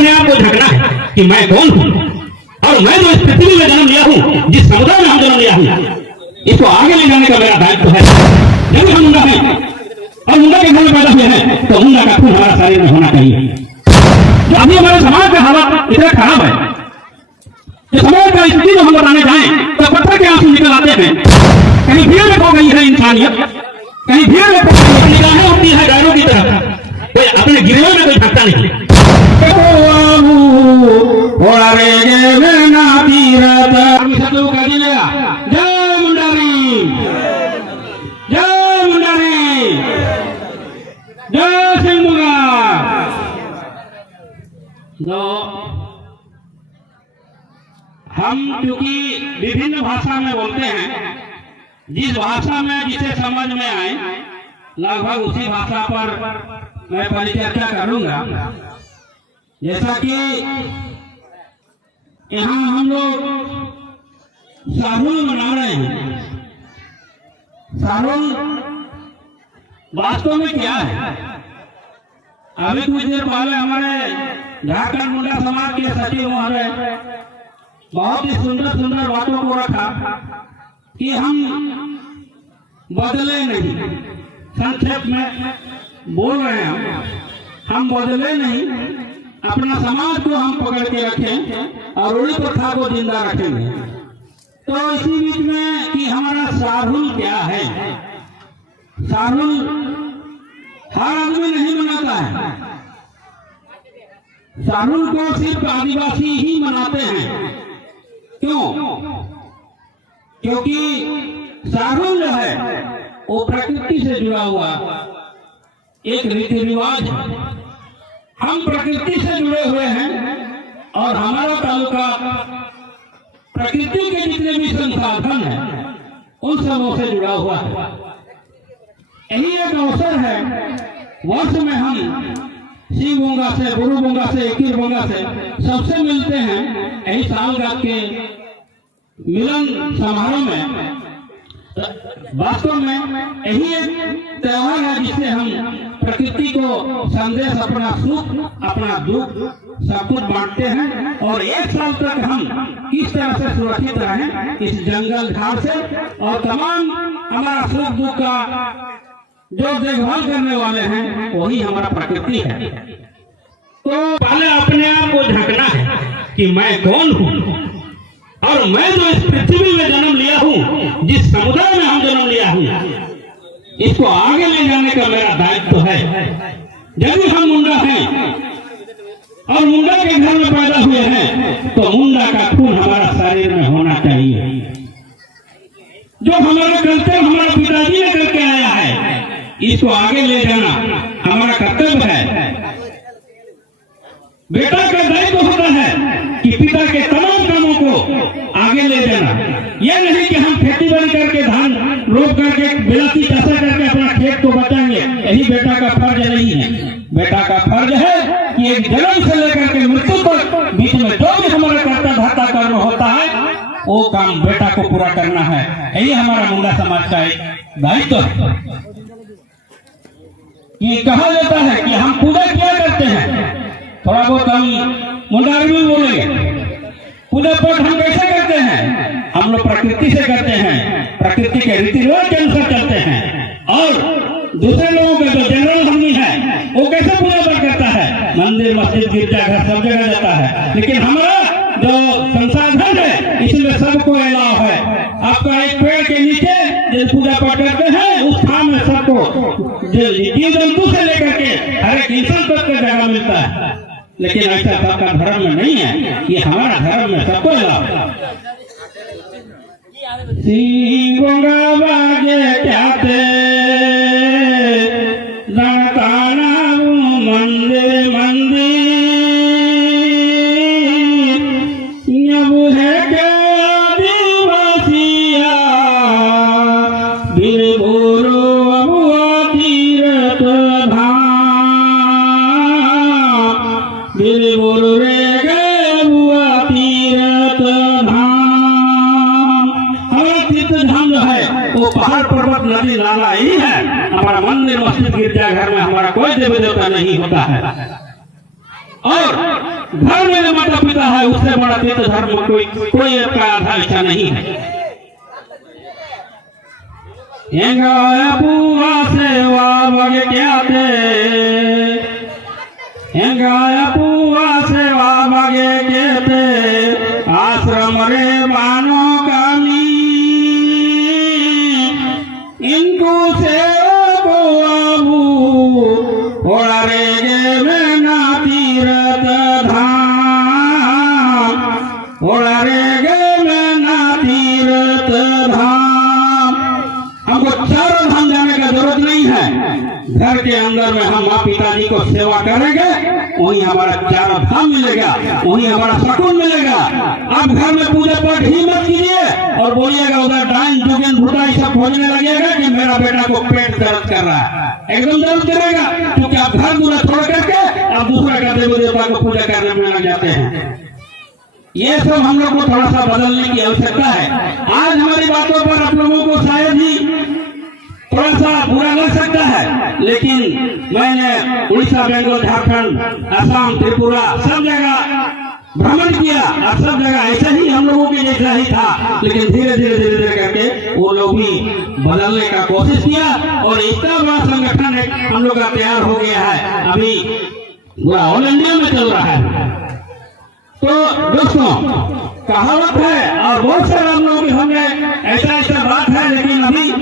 अपने आप को झांकना है कि मैं कौन हूँ और मैं जो इस पृथ्वी में जन्म लिया हूँ, जिस समुदाय में हम जन्म लिया हूँ, इसको आगे ले जाने का मेरा दायित्व है। जब हम मुंडा हैं और मुंडा के घर में पैदा हुए हैं तो मुंडा का खून हमारा शरीर में होना चाहिए। जो अभी हमारे समाज का हालत इतना खराब है, जो समाज का स्थिति में हम बताने जाएं तो पत्थर के आंसू निकल आते हैं। कहीं भीड़ में खो गई है इंसानियत, कहीं भीड़ में खो गई है, निगाहें होती है गायों की तरह, कोई अपने गिरवे में कोई भागता नहीं। जय मुंडारी, जय मुंडारी, जय सिंह मुंगा। तो हम क्योंकि विभिन्न भाषा में बोलते हैं, जिस भाषा में जिसे समझ में आए लगभग उसी भाषा पर मैं परिचर्चा करूंगा। जैसा कि यहाँ हम लोग साहुल मना रहे हैं। साहुल वास्तव में क्या है? अभी कुछ देर पहले हमारे झारखंड मुंडा समाज के सचिव महोदय बहुत ही सुंदर सुंदर बातों को रखा कि हम बदले नहीं। संक्षेप में बोल रहे हैं, हम बदले नहीं, अपना समाज को हम पकड़ के रखें और उड़ी प्रथा को जिंदा रखेंगे। तो इसी बीच में कि हमारा साहुल क्या है? साहुल हर आदमी नहीं मनाता है। साहुल को सिर्फ आदिवासी ही मनाते हैं। क्यों? क्योंकि साहुल जो है वो प्रकृति से जुड़ा हुआ एक रीति रिवाज है। हम प्रकृति से जुड़े हुए हैं और हमारा तालुका प्रकृति के जितने भी संसाधन हैं उन सबों से जुड़ा हुआ है। यही एक अवसर है, वर्ष में हम शिव बोंगा से, गुरु बोंगा से, एकीर बोंगा से सबसे मिलते हैं। यही सालगात के मिलन समारोह में वास्तव में यही एक त्योहार है जिससे हम प्रकृति को संदेश, अपना सुख, अपना दुख सब कुछ बांटते हैं। और एक साल तक हम किस तरह से सुरक्षित रहें इस जंगल झाड़ से, और तमाम हमारा सुख दुख का जो देखभाल करने वाले हैं वही हमारा प्रकृति है। तो पहले अपने आप को झांकना है कि मैं कौन हूँ और मैं जो इस पृथ्वी में जन्म लिया हूँ, जिस समुदाय में हम जन्म लिया हूँ, इसको आगे ले जाने का मेरा दायित्व है। जब हम मुंडा हैं और मुंडा के घर में पैदा हुए हैं तो मुंडा का खून हमारा शरीर में होना चाहिए। जो हमारा कल्चर हमारा पिताजी ने करके आया है, इसको आगे ले जाना हमारा कर्तव्य है। बेटा का दायित्व होता है कि पिता के तमाम कामों को आगे ले जाना। यह नहीं कि हम खेती बाड़ी करके, धान रोप करके, बिलाती चाषा करके अपना खेत को बचाएंगे, यही बेटा का फर्ज नहीं है। बेटा का फर्ज है कि एक जन्म से लेकर के मृत्यु तक बीच में जो भी हमारा कर्ता धर्ता कर्म होता है वो काम बेटा को पूरा करना है। यही हमारा मुंडा समाज का एक दायित्व है। ये कहा जाता है कि हम पूजा क्या करते हैं, थोड़ा बहुत हम मुंडारी में बोलेंगे। पूजा पाठ हम कैसे करते हैं? हम लोग प्रकृति से करते हैं, प्रकृति के रीति रिवाज के अनुसार चलते हैं। और दूसरे लोगों का जो जनरल आदमी है वो कैसे पूजा पाठ करता है? मंदिर, मस्जिद, गिरजाघर सब जगह जाता है। लेकिन हमारा जो संसाधन है इसमें सबको अलाव है। आपका एक पेड़ के नीचे जो पूजा पाठ करते हैं उस स्थान में सबको जीव जंतु से लेकर के हर एक इंसान तक का जगह मिलता है। लेकिन ऐसा सबका धर्म में नहीं है। ये हमारा धर्म में सबको लाभ मंदिर मंदिर है के आदिवासिया बीर बोरो अबुआ तीरथ धाम, बीर बोरो रे गए अबुआ तीरथ धाम। हमारा तीर्थ धाम जो है वो पहाड़ पर्वत नदी नाला ही है। हमारा मंदिर मस्जिद गिरजाघर में हमारा कोई देवी देवता नहीं होता है। और घर में जो माता पिता है उससे बड़ा तीर्थ धर्म कोई आपका आधार ऐसा नहीं है। पूरा सेवा बगे क्या थे, पूरा सेवा बगे के थे, आश्रम रे मानो कामी इनको से ओड़ा रे गे में ना तीरथ धाम, ओड़ा रे गे में ना तीरथ धाम। हमको चारों धाम जाने का जरूरत नहीं है, घर के अंदर में हम माँ पिताजी को सेवा करेंगे, वहीं हमारा चारों धाम मिलेगा, वहीं हमारा सुकून मिलेगा। आप घर में पूजा पाठ ही मत कीजिए और बोलिएगा उधर डाइन जुगेन भूता सब खोजने लगेगा कि मेरा बेटा को पेट दर्द कर रहा है, एकदम दर्द करेगा, क्योंकि आप घर दूल्हा छोड़ करके आप दूसरा का देवी देवता को पूजा करने में लग जाते हैं। ये सब हम लोग को थोड़ा सा बदलने की आवश्यकता है। आज हमारी बातों पर आप लोगों को शायद ही थोड़ा सा बुरा लग सकता है, लेकिन मैंने उड़ीसा, बेंगलोर, झारखंड, असम, त्रिपुरा सब जगह भ्रमण किया और सब जगह ऐसे ही हम लोगों के जैसा ही था, लेकिन धीरे धीरे करके वो लोग भी बदलने का कोशिश किया और इतना बड़ा संगठन हम लोग का तैयार हो गया है, अभी पूरा ऑल इंडिया में चल रहा है। तो दोस्तों कहावत है और बहुत सारे हम लोग भी होंगे, ऐसा बात है, लेकिन अभी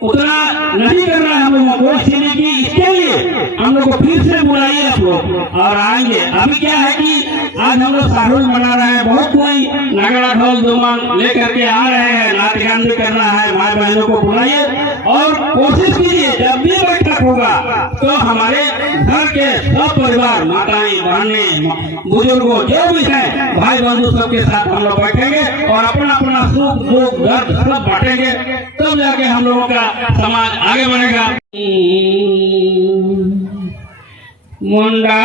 उतना नहीं कर रहा है हम लोगों को, इसलिए कि इसके लिए हम लोग को फिर से बुलाइए आप लोग और आएंगे। अभी क्या है कि आज हम लोग साहुल मना रहे हैं, बहुत कोई नगड़ा ढोल दुमान लेकर के आ रहे हैं, नाच गान भी करना है, माँ बहनों को बुलाइए और कोशिश कीजिए जब भी बैठक होगा तो हमारे घर के सब परिवार, माताएं, बहनें, बुजुर्गों जो भी है, भाई बंधु सबके साथ हम लोग बैठेंगे और अपना अपना सुख दुख दर्द सब बांटेंगे, तब जाके हम लोगों का समाज आगे बढ़ेगा। मुंडा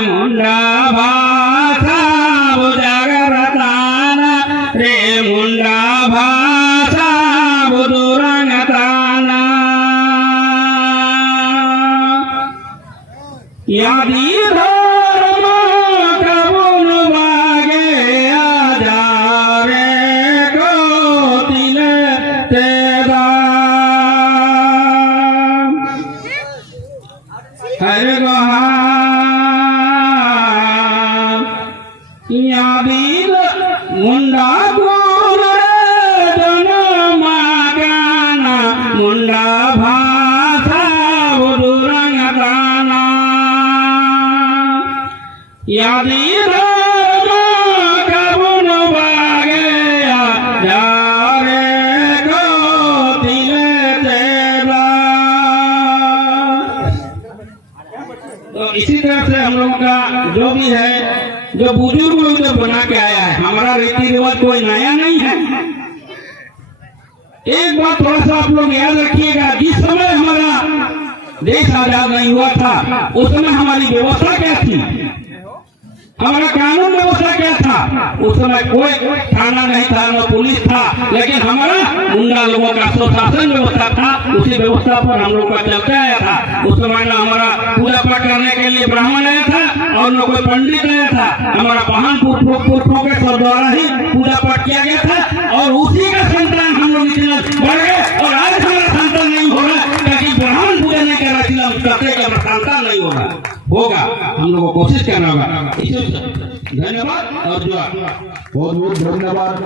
मुंडा भाषा बुजागरताना रे, मुंडा भाषा बुदुरंगताना यादी हरे यादील मुंडा गोर मागाना, मुंडा भाषा बुदुरंगताना यादील कबुन बागेया जारे को दिले देवा। तो इसी तरह से हम लोगों का जो भी है, जो बुजुर्ग लोग जो बना के आया है, हमारा रीति रिवाज कोई नया नहीं है। एक बात थोड़ा सा आप लोग याद रखिएगा, जिस समय हमारा देश आजाद नहीं हुआ था उस समय हमारी व्यवस्था क्या थी, हमारा कानून व्यवस्था क्या था। उस समय कोई थाना नहीं था, न पुलिस था, लेकिन हमारा मुंडा लोगों का स्वशासन व्यवस्था था, उसी व्यवस्था पर हम लोग का चलते आया था। उस समय न हमारा पूजा पाठ करने के लिए ब्राह्मण आया था और न कोई पंडित आया था, हमारा महान पुरखों के सब द्वारा ही पूजा पाठ किया गया था और उसी का संतान हम लोग इतना बढ़ गए। और आज हमारा संतान नहीं होगा, ताकि ब्राह्मण पूजा नहीं कर रहा, हमारा संतान नहीं होगा, हम लोग को कोशिश करना होगा। धन्यवाद और दुआ, बहुत बहुत धन्यवाद।